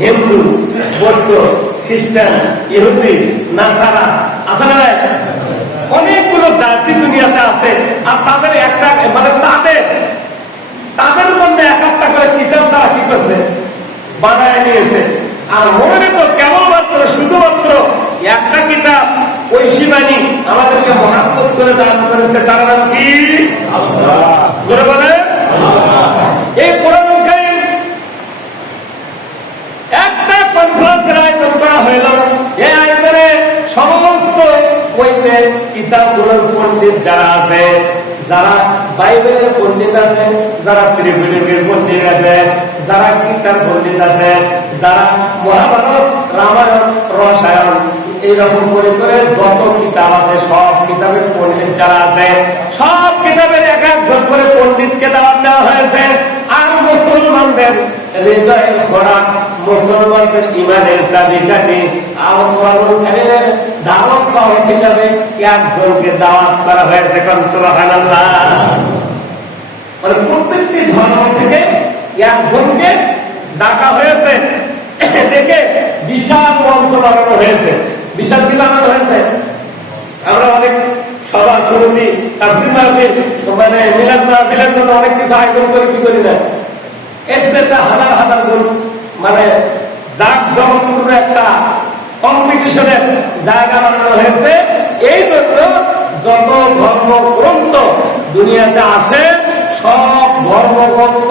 হিন্দু বৌদ্ধ খ্রিস্টান ইহুদি নাসারা আছে না অনেকগুলো জাতি দুনিয়াতে আছে আর তাদের একটা মানে তাদের তাদের জন্য এক একটা করে কিতাব তারা কি করছে বানায় নিয়েছে আর মনে তো কেবলমাত্র শুধুমাত্র একটা কিতাব ওই শিবানী আমাদেরকে মহাত্মত করে দান করেছে। তার নাম কি? জোরে বলে এই কোরআন একটা কনফারেন্সের আয়োজন করা হইল। এই আয়োজনে সমস্ত ওই যে কিতাবগুলোর পণ্ডিত যারা আছে যারা বাইবেলের পণ্ডিত আছে যারা ত্রিপিটকের পণ্ডিত আছে যারা গীতার পণ্ডিত আছে যারা মহাভারত, রামায়ণ, রসায়ন, এইরকম করে করে যত কিতাব আছে, সব কিতাবের পণ্ডিত যারা আছে, সব কিতাবের এক একজন করে পণ্ডিতকে দাওয়াত দেওয়া হয়েছে। আর মুসলমানদের হৃদয় খোরাক, মুসলমানদের ইমানের আর দাওয়াত পাওয়া হিসাবে একজনকে দাওয়াত করা হয়েছে। মানে প্রত্যেকটি ধর্ম থেকে একজনকে ডাকা হয়েছে। দেখে বিশাল মঞ্চ বানানো হয়েছে। বিশাল কি বানানো হয়েছে? আমরা অনেক সভা সমিতি মানে মিলাদ মাহফিলের জন্য অনেক কিছু আয়োজন করে, কি করি না? এর সাথে হাজার হাজার গুণ মানে জাক জমকপূর্ণ একটা কম্পিটিশনের জায়গা বানানো হয়েছে। এই জন্য যত ধর্মগ্রন্থ দুনিয়াতে আছে, সব ধর্মগ্রন্থ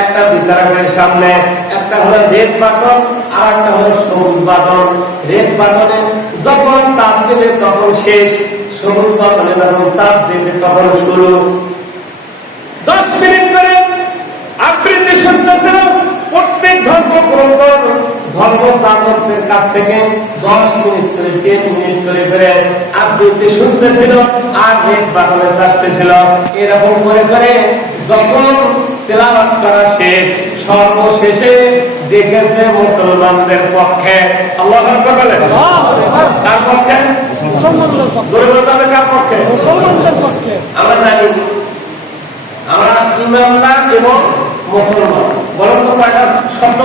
একটা বিচারকের সামনে, একটা হলো রেড বাটন আর একটা হলো সবুজ বাটন। রেড বাটনে যখন চাপ দেবে তখন শেষ, সবুজ বাটনে যখন চাপ দেবে তখন শুরু। দশ মিনিট করে আবৃত্তি শুনতেছিল প্রত্যেক ধর্ম গ্রন্থ ধর্ম যাজকদের কাছ থেকে দশ মিনিট করে টেন মিনিট করে করে আবৃত্তি শুনতেছিল আর নেট বাটনে চাপতেছিল। এরকম করে করে যখন তেলাবাদ করা শেষ। সর্বশেষে দেখেছে মুসলমানদের পক্ষে। আল্লাহ কার পক্ষে? কার পক্ষে? মুসলমানদের পক্ষে। আমরা জানি আমরা ইমানদার এবং মুসলমান। বলেন তো কয়টা শব্দ?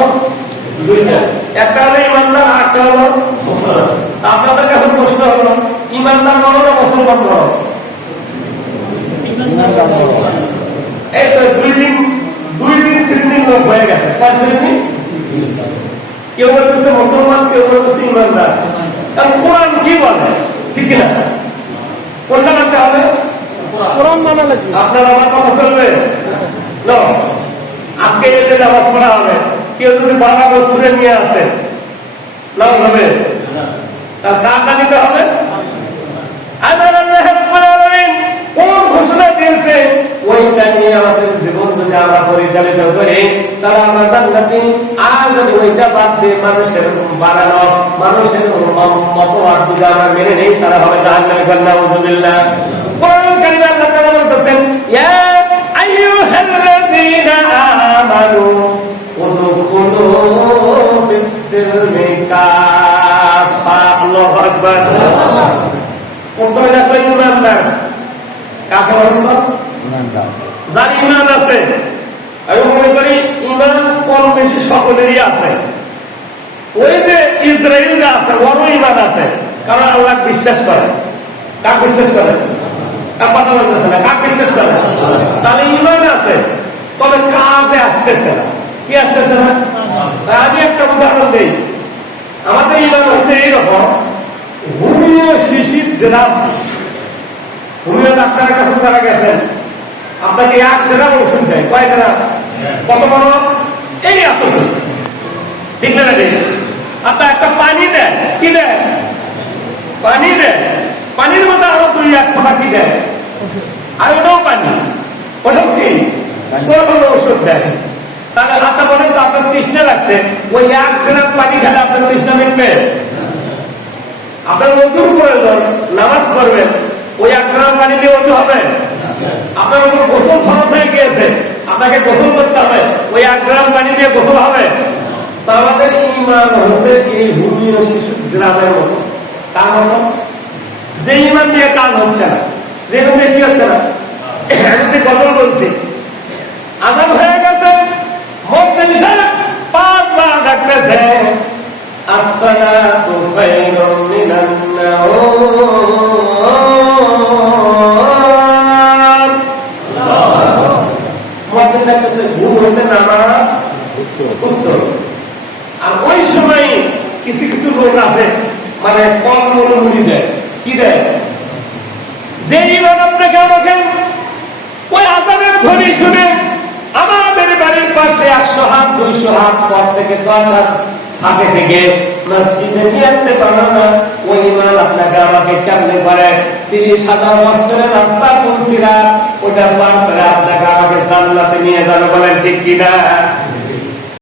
দুইটা। একটা হলো ইমানদার আর একটা হলো মুসলমান। আপনাদের কাছে প্রশ্ন হলো ইমানদার বলো না মুসলমান বলো। এই তো দুই দিন দুই শ্রেণির লোক হয়ে গেছে। কয় শ্রেণি কেউ বলতেছে মুসলমান কেউ বলতেছে ইমানদার। কারণ কোরআন কি বলে? ঠিক না কোনটা মানতে হবে? কোরআন মানা লাগবে। আপনার আমার কথা চলবে আজকে এতে নামাজ পড়া হবে কেউ যদি বাবা বছরে নিয়ে আসে নামাজ হবে? তার কাটা নিতে হবে? আল্লাহ রাব্বুল আলামিন কোন ঘোষণা দিয়েছে ওইটা নিয়ে আমাদের জীবন যদি আমরা পরিচালিত করি তাহলে আমরা জান্নাতি। আর যদি ওইটা বাদ দিয়ে মানুষের বানানো মানুষের মতবাদ যদি আমরা মেনে নেই তারা হবে জাহান্নামী কন্যা উজুবিল্লাহ কোরআন কারিমে আল্লাহ তাআলা বলতেছেন ইয়া আইয়ুহাল্লাযীনা আমানু উদখুলু ফিস-সিলমি কাফা আল্লাহু আকবার। কোনটা দেখো ইমানদার। কাকে বলতো যার ইমান আছে আমি মনে করি ইমান কম বেশি সকলেরই আছে। ওই যে ইসরায়েল যে আছে ওরও ইমান আছে, কারণ আল্লাহ বিশ্বাস করে। কাক বিশ্বাস করে? কথা বিশ্বাস করে? তাহলে ইমান আছে, তবে কাজে আসতেছে কি আসতেছে না? আমি একটা উদাহরণ দিই। আমাদের ইমান হচ্ছে এইরকম হোমিও শিশির ড্রাম হোমিও ডাক্তারের কাছে যারা গেছেন, আপনাকে এক ড্রাম ওষুধ কয় ড্রাম কত বড়? এই এত ঠিক না আচ্ছা একটা পানি দেয় কি দেয় পানি দেয় পানির মধ্যে আরও দুই, এক ফোঁটা কি দেয় আর ওটাও পানি। ওটাও কি? ওষুধ দেয় তাহলে আচ্ছা বলেন তো আপনার তৃষ্ণা লাগছে। ওই এক গ্রাম পানি খেলে আপনার তৃষ্ণা মিটবে? আপনার অজুর প্রয়োজন। নামাজ পড়বেন। ওই এক গ্রাম পানি দিয়ে অজু হবে। আপনার উপর গোসল খরচ হয়ে গিয়েছে। আপনাকে গোসল করতে হবে ওই এক গ্রাম পানি দিয়ে গোসল হবে? তা ইমান হচ্ছে এই ভূমিও শিশু গ্রামের মতো? তার মতো? যে ইমান দিয়ে কাজ হচ্ছে না যেখানে কি হচ্ছে না আমি গজল বলছি। আজান হয়ে গেছে মধ্যে পাঁচবার ডাকতেছে, আসসালাতু খায়রুম মিনান নাওম মধ্যে ডাকতেছে ঘুম হইতে নামা উত্তর আর ওই সময় কিছু কিছু লোক আছে মানে মুড়ি দেয়। কি দেয়? যে ইমান আপনাকে আমাকে ওই আজানের ধ্বনি শুনে আমাদের বাড়ির পাশে একশো হাত, দুইশো হাত পর থেকে দশ হাত আগে থেকে মসজিদে নিয়ে আসতে পারো না। ওই ইমান আপনাকে আমাকে কেমনে হাজার বছরের রাস্তা ওটা পার করে আপনাকে আমাকে নিয়ে যাবে বলেন ঠিক কিনা?